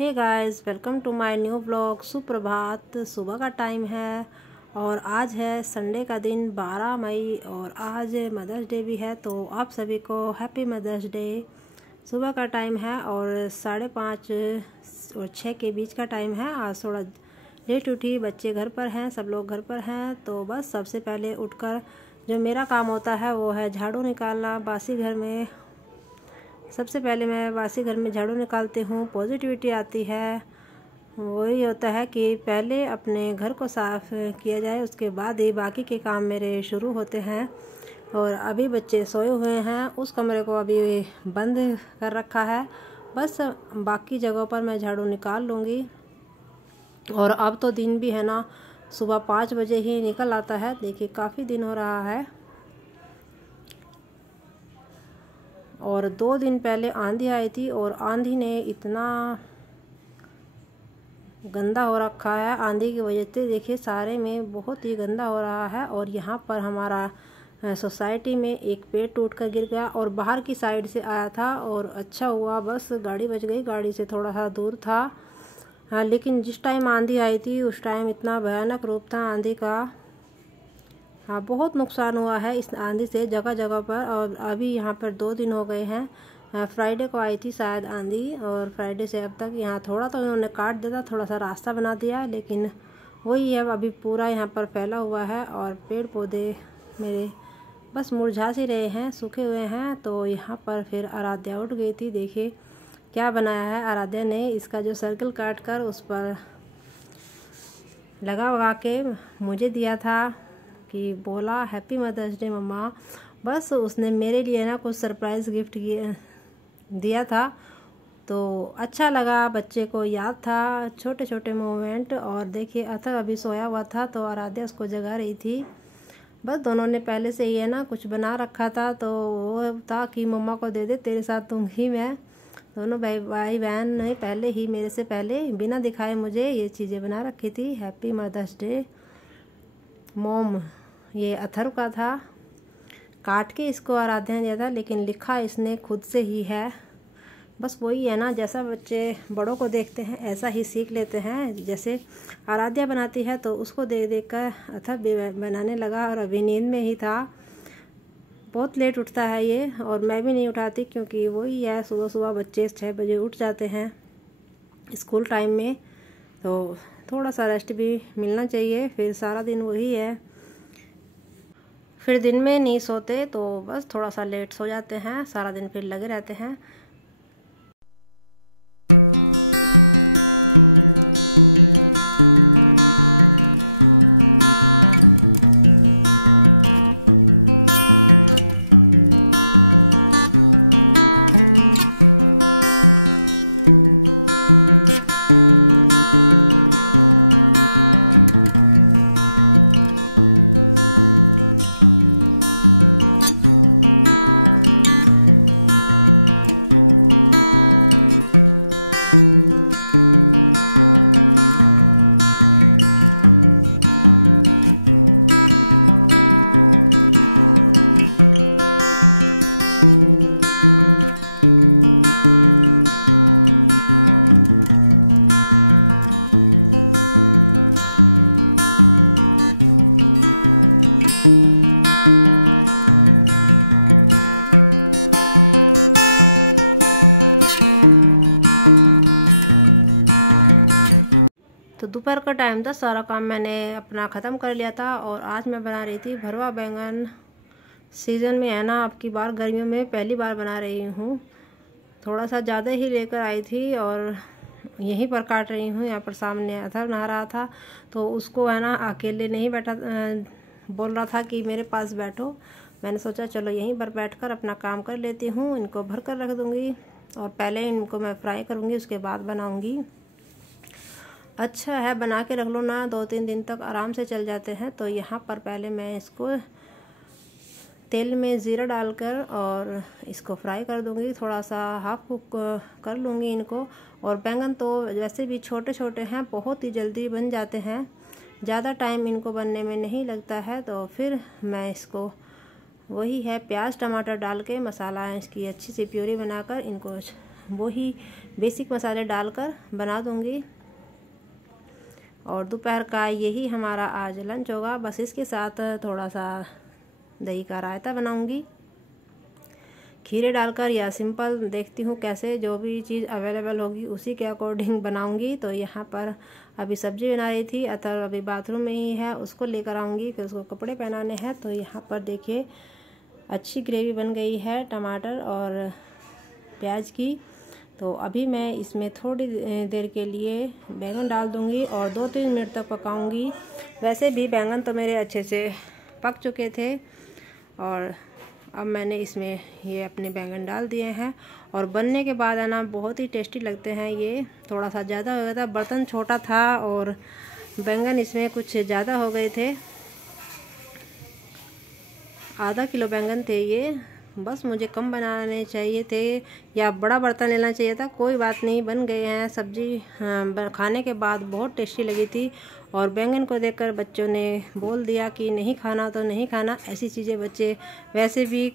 Hey guys, welcome to my new vlog. सुप्रभात। सुबह का टाइम है और आज है संडे का दिन 12 मई और आज मदर्स डे भी है, तो आप सभी को हैप्पी मदर्स डे। सुबह का टाइम है और 5:30 और 6 के बीच का टाइम है। आज थोड़ा लेट उठी, बच्चे घर पर हैं, सब लोग घर पर हैं, तो बस सबसे पहले उठकर जो मेरा काम होता है वो है झाड़ू निकालना। बासी घर में सबसे पहले मैं बासी घर में झाड़ू निकालती हूँ, पॉजिटिविटी आती है। वही होता है कि पहले अपने घर को साफ़ किया जाए, उसके बाद ही बाकी के काम मेरे शुरू होते हैं। और अभी बच्चे सोए हुए हैं, उस कमरे को अभी बंद कर रखा है, बस बाकी जगहों पर मैं झाड़ू निकाल लूँगी। और अब तो दिन भी है ना, सुबह 5 बजे ही निकल आता है। देखिए काफ़ी दिन हो रहा है। और 2 दिन पहले आंधी आई थी और आंधी ने इतना गंदा हो रखा है, आंधी की वजह से देखिए सारे में बहुत ही गंदा हो रहा है। और यहाँ पर हमारा सोसाइटी में एक पेड़ टूट कर गिर गया और बाहर की साइड से आया था और अच्छा हुआ, बस गाड़ी बच गई, गाड़ी से थोड़ा सा दूर था। हाँ, लेकिन जिस टाइम आंधी आई थी उस टाइम इतना भयानक रूप था आंधी का। हाँ, बहुत नुकसान हुआ है इस आंधी से जगह जगह पर। और अभी यहाँ पर 2 दिन हो गए हैं। फ्राइडे को आई थी शायद आंधी और फ्राइडे से अब तक यहाँ थोड़ा तो इन्होंने काट दिया, थोड़ा सा रास्ता बना दिया, लेकिन वही है, अभी पूरा यहाँ पर फैला हुआ है। और पेड़ पौधे मेरे बस मुरझा सी रहे हैं, सूखे हुए हैं। तो यहाँ पर फिर आराध्या उठ गई थी। देखिए क्या बनाया है आराध्या ने, इसका जो सर्कल काट कर उस पर लगा के मुझे दिया था कि बोला हैप्पी मदर्स डे मम्मा। बस उसने मेरे लिए ना कुछ सरप्राइज़ गिफ्ट दिया था, तो अच्छा लगा, बच्चे को याद था छोटे छोटे मोमेंट। और देखिए अथर अभी सोया हुआ था तो आराध्या उसको जगा रही थी। बस दोनों ने पहले से ही है ना कुछ बना रखा था, तो वो था कि मम्मा को दे दे, तेरे साथ दूंगी मैं। दोनों भाई बहन ने पहले ही मेरे से पहले बिना दिखाए मुझे ये चीज़ें बना रखी थी। Happy mother's day mom. ये अथर का था, काट के इसको आराध्या ने दिया था, लेकिन लिखा इसने खुद से ही है। बस वही है ना, जैसा बच्चे बड़ों को देखते हैं ऐसा ही सीख लेते हैं। जैसे आराध्या बनाती है तो उसको देख देख कर अथर भी बनाने लगा और अभी नींद में ही था। बहुत लेट उठता है ये, और मैं भी नहीं उठाती क्योंकि वही है, सुबह सुबह बच्चे 6 बजे उठ जाते हैं स्कूल टाइम में, तो थोड़ा सा रेस्ट भी मिलना चाहिए। फिर सारा दिन वही है, फिर दिन में नहीं सोते तो बस थोड़ा सा लेट सो जाते हैं, सारा दिन फिर लगे रहते हैं। तो दोपहर का टाइम था, सारा काम मैंने अपना ख़त्म कर लिया था। और आज मैं बना रही थी भरवा बैंगन। सीज़न में है ना, अब की बार गर्मियों में पहली बार बना रही हूँ। थोड़ा सा ज़्यादा ही लेकर आई थी और यहीं पर काट रही हूँ। यहाँ पर सामने अथर नहा रहा था, तो उसको है ना अकेले नहीं बैठा, बोल रहा था कि मेरे पास बैठो। मैंने सोचा चलो यहीं पर बैठकर अपना काम कर लेती हूँ। इनको भर कर रख दूँगी और पहले इनको मैं फ्राई करूँगी, उसके बाद बनाऊँगी। अच्छा है बना के रख लो ना, 2-3 दिन तक आराम से चल जाते हैं। तो यहाँ पर पहले मैं इसको तेल में ज़ीरा डालकर और इसको फ्राई कर दूँगी, थोड़ा सा हाफ कुक कर लूँगी इनको। और बैंगन तो वैसे भी छोटे छोटे हैं, बहुत ही जल्दी बन जाते हैं, ज़्यादा टाइम इनको बनने में नहीं लगता है। तो फिर मैं इसको वही है प्याज टमाटर डाल के मसाला इसकी अच्छी सी प्यूरी बनाकर इनको वही बेसिक मसाले डालकर बना दूंगी। और दोपहर का यही हमारा आज लंच होगा। बस इसके साथ थोड़ा सा दही का रायता बनाऊंगी खीरे डालकर, या सिंपल देखती हूँ कैसे, जो भी चीज़ अवेलेबल होगी उसी के अकॉर्डिंग बनाऊंगी। तो यहाँ पर अभी सब्जी बना रही थी, अतर अभी बाथरूम में ही है, उसको लेकर आऊँगी, फिर उसको कपड़े पहनाने हैं। तो यहाँ पर देखिए अच्छी ग्रेवी बन गई है टमाटर और प्याज की। तो अभी मैं इसमें थोड़ी देर के लिए बैंगन डाल दूँगी और 2-3 मिनट तक पकाऊँगी। वैसे भी बैंगन तो मेरे अच्छे से पक चुके थे और अब मैंने इसमें ये अपने बैंगन डाल दिए हैं। और बनने के बाद है ना बहुत ही टेस्टी लगते हैं ये। थोड़ा सा ज़्यादा हो गया था, बर्तन छोटा था और बैंगन इसमें कुछ ज़्यादा हो गए थे। आधा किलो बैंगन थे ये, बस मुझे कम बनाने चाहिए थे या बड़ा बर्तन लेना चाहिए था। कोई बात नहीं, बन गए हैं। सब्जी खाने के बाद बहुत टेस्टी लगी थी और बैंगन को देखकर बच्चों ने बोल दिया कि नहीं खाना तो नहीं खाना। ऐसी चीज़ें बच्चे वैसे भी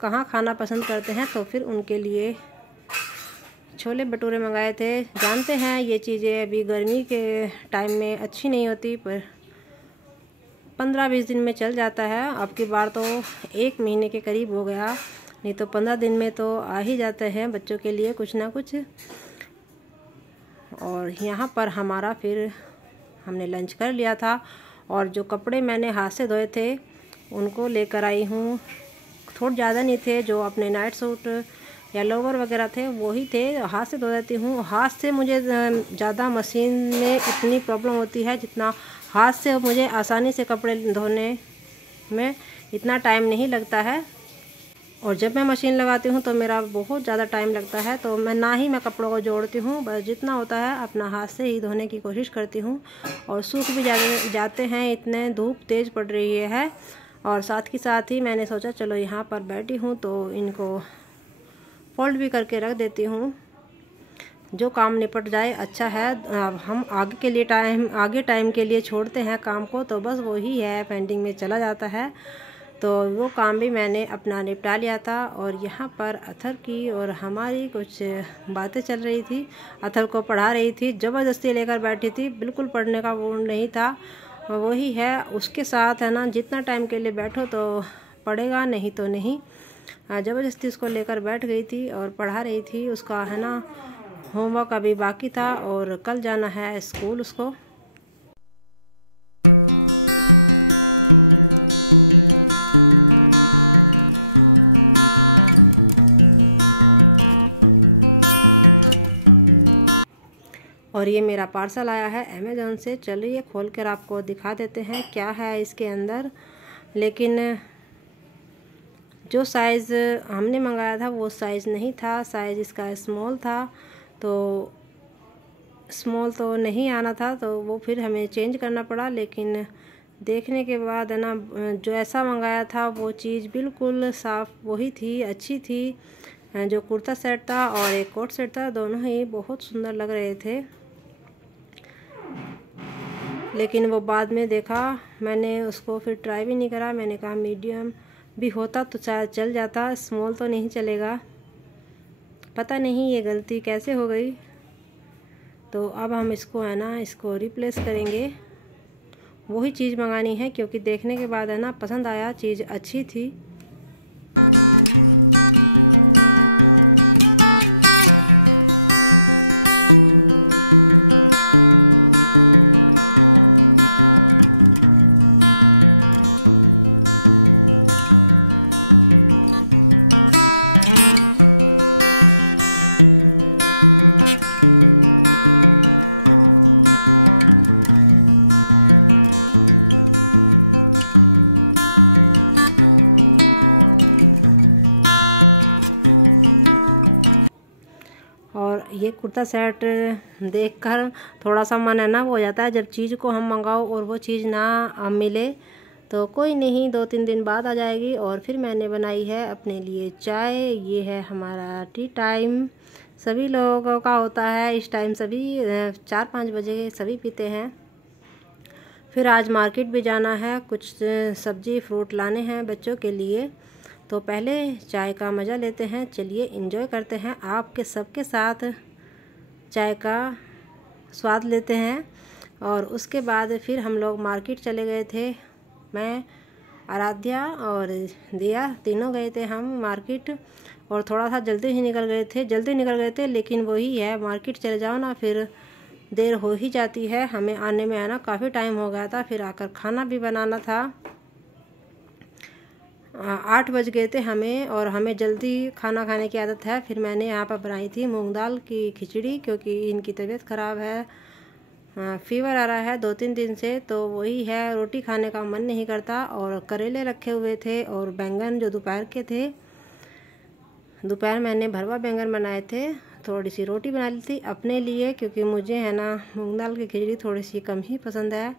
कहाँ खाना पसंद करते हैं। तो फिर उनके लिए छोले भटूरे मंगाए थे। जानते हैं ये चीज़ें अभी गर्मी के टाइम में अच्छी नहीं होती, पर 15-20 दिन में चल जाता है। अब की बार तो 1 महीने के करीब हो गया, नहीं तो 15 दिन में तो आ ही जाते हैं बच्चों के लिए कुछ ना कुछ। और यहाँ पर हमारा फिर हमने लंच कर लिया था और जो कपड़े मैंने हाथ से धोए थे उनको लेकर आई हूँ। थोड़े ज़्यादा नहीं थे, जो अपने नाइट सूट या लोवर वगैरह थे वही थे, हाथ से धो देती हूँ। हाथ से मुझे ज़्यादा मशीन में इतनी प्रॉब्लम होती है जितना हाथ से मुझे आसानी से कपड़े धोने में इतना टाइम नहीं लगता है। और जब मैं मशीन लगाती हूँ तो मेरा बहुत ज़्यादा टाइम लगता है। तो मैं कपड़ों को जोड़ती हूँ, बस जितना होता है अपना हाथ से ही धोने की कोशिश करती हूँ। और सूख भी जाते हैं, इतने धूप तेज़ पड़ रही है। और साथ ही मैंने सोचा चलो यहाँ पर बैठी हूँ तो इनको फोल्ड भी करके रख देती हूँ, जो काम निपट जाए अच्छा है। हम आगे टाइम के लिए छोड़ते हैं काम को, तो बस वही है पेंडिंग में चला जाता है। तो वो काम भी मैंने अपना निपटा लिया था। और यहाँ पर अथर की और हमारी कुछ बातें चल रही थी। अथर को पढ़ा रही थी, ज़बरदस्ती लेकर बैठी थी, बिल्कुल पढ़ने का मूड नहीं था। वही है, उसके साथ है ना जितना टाइम के लिए बैठो तो पढ़ेगा, नहीं तो नहीं। ज़बरदस्ती उसको लेकर बैठ गई थी और पढ़ा रही थी। उसका है ना होमवर्क अभी बाकी था और कल जाना है स्कूल उसको। और ये मेरा पार्सल आया है अमेज़न से। चलिए खोल कर आपको दिखा देते हैं क्या है इसके अंदर। लेकिन जो साइज़ हमने मंगाया था वो साइज़ नहीं था, साइज़ इसका स्मॉल था। तो स्मॉल तो नहीं आना था, तो वो फिर हमें चेंज करना पड़ा। लेकिन देखने के बाद है ना जो ऐसा मंगाया था वो चीज़ बिल्कुल साफ़ वही थी, अच्छी थी। जो कुर्ता सेट था और एक कोट सेट था, दोनों ही बहुत सुंदर लग रहे थे। लेकिन वो बाद में देखा, मैंने उसको फिर ट्राई भी नहीं करा। मैंने कहा मीडियम भी होता तो शायद चल जाता, स्मॉल तो नहीं चलेगा। पता नहीं ये गलती कैसे हो गई। तो अब हम इसको है ना इसको रिप्लेस करेंगे। वही चीज़ मंगानी है क्योंकि देखने के बाद है ना पसंद आया, चीज़ अच्छी थी। ये कुर्ता सेट देखकर थोड़ा सा मन है ना वो हो जाता है, जब चीज़ को हम मंगाओ और वो चीज़ ना मिले। तो कोई नहीं, 2-3 दिन बाद आ जाएगी। और फिर मैंने बनाई है अपने लिए चाय। ये है हमारा टी टाइम, सभी लोगों का होता है इस टाइम, सभी 4-5 बजे सभी पीते हैं। फिर आज मार्केट भी जाना है, कुछ सब्जी फ्रूट लाने हैं बच्चों के लिए। तो पहले चाय का मज़ा लेते हैं, चलिए एंजॉय करते हैं, आपके सबके साथ चाय का स्वाद लेते हैं। और उसके बाद फिर हम लोग मार्केट चले गए थे। मैं, आराध्या और दिया तीनों गए थे हम मार्केट, और थोड़ा सा जल्दी निकल गए थे, लेकिन वही है, मार्केट चले जाओ ना फिर देर हो ही जाती है। हमें आने में है ना काफ़ी टाइम हो गया था, फिर आकर खाना भी बनाना था। 8 बज गए थे हमें, और हमें जल्दी खाना खाने की आदत है। फिर मैंने यहाँ पर बनाई थी मूंग दाल की खिचड़ी, क्योंकि इनकी तबीयत ख़राब है, फीवर आ रहा है 2-3 दिन से, तो वही है, रोटी खाने का मन नहीं करता। और करेले रखे हुए थे और बैंगन जो दोपहर के थे, दोपहर मैंने भरवा बैंगन बनाए थे। थोड़ी सी रोटी बना ली थी अपने लिए, क्योंकि मुझे है ना मूंग दाल की खिचड़ी थोड़ी सी कम ही पसंद है,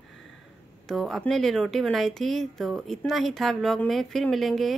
तो अपने लिए रोटी बनाई थी। तो इतना ही था ब्लॉग में, फिर मिलेंगे